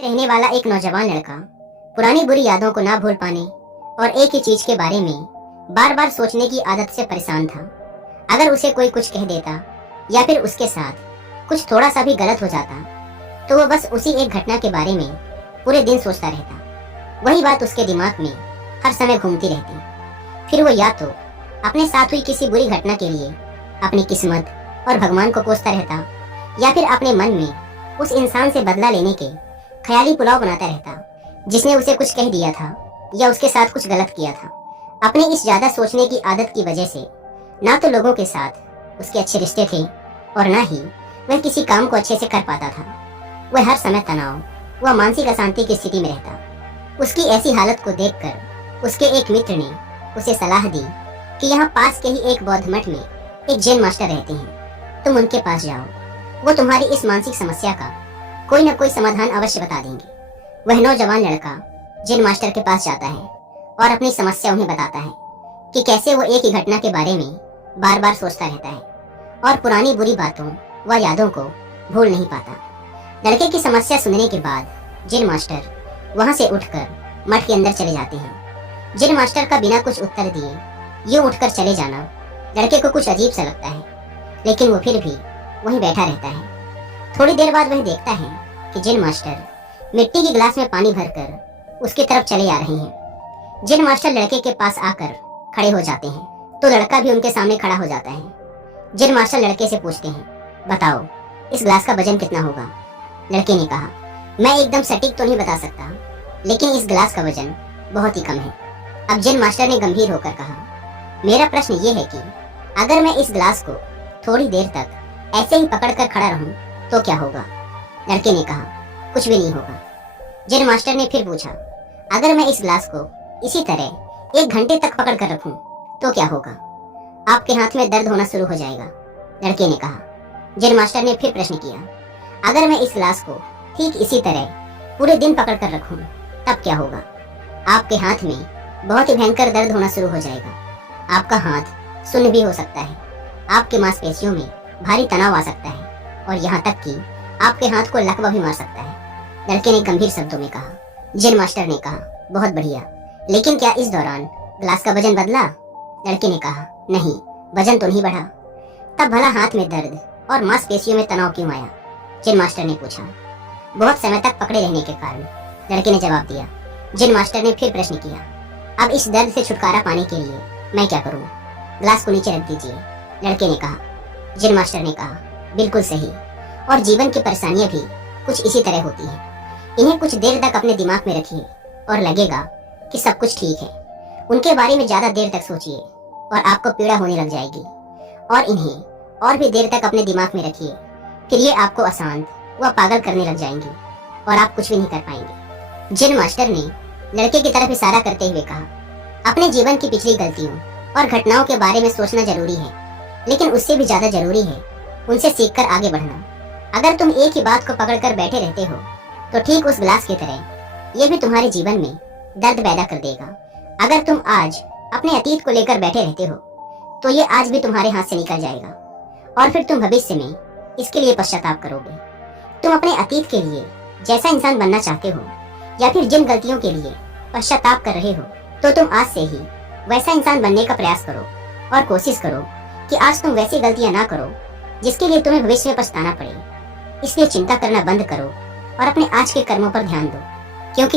रहने वाला एक नौजवान लड़का पुरानी बुरी यादों को ना भूल पाने और एक ही चीज के बारे में बार बार सोचने की आदत से परेशान था। अगर उसे कोई कुछ कह देता या फिर उसके साथ कुछ थोड़ा सा भी गलत हो जाता तो वो बस उसी एक घटना के बारे में पूरे दिन सोचता रहता। वही बात उसके दिमाग में हर समय घूमती रहती। फिर वो या तो अपने साथ हुई किसी बुरी घटना के लिए अपनी किस्मत और भगवान को कोसता रहता या फिर अपने मन में उस इंसान से बदला लेने के ख्याली पुलाव बनाता रहता जिसने उसे कुछ कह दिया था या उसके साथ कुछ गलत किया था। अपने इस ज्यादा सोचने की आदत की वजह से ना तो लोगों के साथ उसके अच्छे रिश्ते थे और ना ही वह किसी काम को अच्छे से कर पाता था। वह हर समय तनाव व मानसिक अशांति की स्थिति में रहता। उसकी ऐसी हालत को देखकर उसके एक मित्र ने उसे सलाह दी कि यहाँ पास के ही एक बौद्ध मठ में एक जैन मास्टर रहते हैं, तुम उनके पास जाओ, वो तुम्हारी इस मानसिक समस्या का कोई न कोई समाधान अवश्य बता देंगे। वह नौजवान लड़का जैन मास्टर के पास जाता है और अपनी समस्या उन्हें बताता है कि कैसे वो एक ही घटना के बारे में बार बार सोचता रहता है और पुरानी बुरी बातों व यादों को भूल नहीं पाता। लड़के की समस्या सुनने के बाद जैन मास्टर वहां से उठकर मठ के अंदर चले जाते हैं। जैन मास्टर का बिना कुछ उत्तर दिए यूं उठकर चले जाना लड़के को कुछ अजीब सा लगता है, लेकिन वो फिर भी वहीं बैठा रहता है। थोड़ी देर बाद वह देखता है कि जैन मास्टर मिट्टी की गिलास में पानी भरकर उसकी तरफ चले आ रहे हैं। जैन मास्टर लड़के के पास आकर खड़े हो जाते हैं तो लड़का भी उनके सामने खड़ा हो जाता है। जैन मास्टर लड़के से पूछते हैं, बताओ इस गिलास का वजन कितना होगा? लड़के ने कहा, मैं एकदम सटीक तो नहीं बता सकता, लेकिन इस गिलास का वजन बहुत ही कम है। अब जैन मास्टर ने गंभीर होकर कहा, मेरा प्रश्न ये है कि अगर मैं इस गिलास को थोड़ी देर तक ऐसे ही पकड़कर खड़ा रहूं तो क्या होगा? लड़के ने कहा, कुछ भी नहीं होगा। जैन मास्टर ने फिर पूछा, अगर मैं इस गिलास को इसी तरह 1 घंटे तक पकड़ कर रखूं तो क्या होगा? आपके हाथ में दर्द होना शुरू हो जाएगा। लड़के ने कहा। जैन मास्टर ने फिर प्रश्न किया, अगर मैं इस गिलास को ठीक इसी तरह पूरे दिन पकड़ कर रखूं तब क्या होगा? आपके हाथ में बहुत ही भयंकर दर्द होना शुरू हो जाएगा। आपका हाथ सुन्न भी हो सकता है, आपके मांसपेशियों में भारी तनाव आ सकता है और यहाँ तक कि आपके हाथ को लकवा भी मार सकता है। लड़के ने गंभीर शब्दों में कहा। जैन मास्टर ने कहा, बहुत बढ़िया, लेकिन क्या इस दौरान गिलास का वजन बदला? लड़के ने कहा, नहीं, वजन तो नहीं बढ़ा। तब भला हाथ में दर्द और मांसपेशियों में तनाव क्यों आया? जैन मास्टर ने पूछा। बहुत समय तक पकड़े रहने के कारण, लड़के ने जवाब दिया। जैन मास्टर ने फिर प्रश्न किया, अब इस दर्द से छुटकारा पाने के लिए मैं क्या करूं? गिलास को नीचे रख दीजिए। लड़के ने कहा। जैन मास्टर ने कहा, बिल्कुल सही, और जीवन की परेशानियां भी कुछ इसी तरह होती हैं। इन्हें कुछ देर तक अपने दिमाग में रखिए और लगेगा कि सब कुछ ठीक है। उनके बारे में ज्यादा देर तक सोचिए और आपको पीड़ा होने लग जाएगी, और इन्हें और भी देर तक अपने दिमाग में रखिए, फिर ये आपको अशांत व पागल करने लग जाएंगी और आप कुछ भी नहीं कर पाएंगे। जैन मास्टर ने लड़के की तरफ इशारा करते हुए कहा, अपने जीवन की पिछली गलतियों और घटनाओं के बारे में सोचना जरूरी है, लेकिन उससे भी ज्यादा जरूरी है उनसे सीखकर आगे बढ़ना। अगर तुम एक ही बात को पकड़कर बैठे रहते हो तो ठीक उस गिलास की तरह ये भी तुम्हारे जीवन में दर्द पैदा कर देगा। अगर तुम आज अपने अतीत को लेकर बैठे रहते हो तो ये आज भी तुम्हारे हाथ से निकल जाएगा और फिर तुम भविष्य में इसके लिए पश्चाताप करोगे। तुम अपने अतीत के लिए जैसा इंसान बनना चाहते हो या फिर जिन गलतियों के लिए पश्चाताप कर रहे हो, तो तुम आज से ही वैसा इंसान बनने का प्रयास करो और कोशिश करो कि आज तुम वैसी गलतियां ना करो जिसके लिए तुम्हें भविष्य में पछताना पड़े। इसलिए चिंता करना बंद करो और अपने आज के कर्मों पर ध्यान दो, क्योंकि